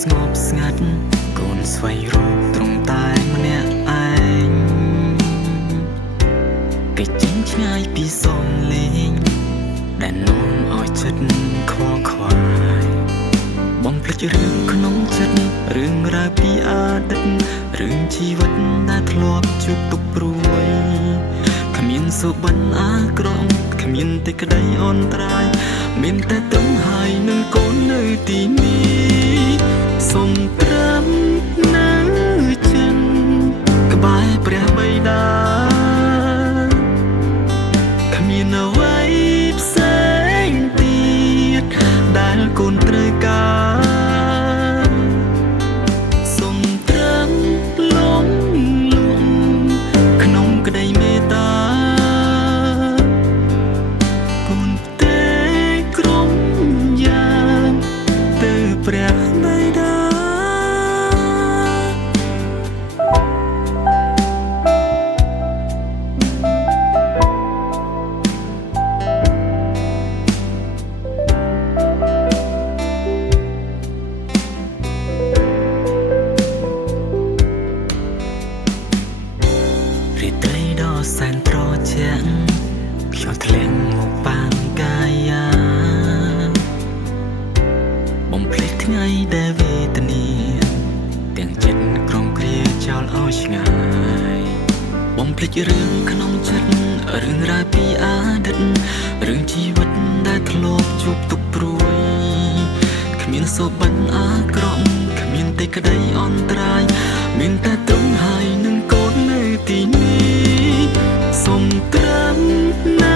ស្ងប់ស្ងាត់កូនស្វែងរកត្រង់តែម្នាក់ឯងគេចេញឆ្ងាយពីសំឡេងដែលនាំឲ្យចិត្តខ្វល់ខ្វាយបំភ្លេចរឿងក្នុងចិត្តរឿងរ៉ាវពីអតីតរឿងជីវិតដែលធ្លាប់ជួបទុកព្រួយគ្មានសុបិនអាក្រក់គ្មានតែក្តីអន់ត្រាយមានតែទុំហើយនឹងកូននៅទីនេះសូមត្រាំនៅចិនក្បែរព្រះបិតាគ្មានអ្វីផ្សេងទៀតដែលកូនត្រូវការសូមត្រាំលំលំក្នុងក្តីមេត្តាកូនទេក្រុមយ៉ាងទៅព្រះបិតារីត្រីដ៏សែនត្រជាក់ខ្យល់ធ្លាក់មកបាំងកាយាបំភ្លេចថ្ងៃដែលវេទនាទាំងចិត្តក្រុងគ្រាចោលឲ្យឆ្ងាយបំភ្លេចរឿងក្នុងចិត្តរឿងរ៉ាវពីអតីតរឿងជីវិតដែលធ្លាប់ជួបទុកព្រួយគ្មានសុបិនអាក្រក់គ្មានតែក្តីអន់ត្រាយមានតែទ្រង់ហើយនឹងកូននៅទីនេះសូមត្រាំណា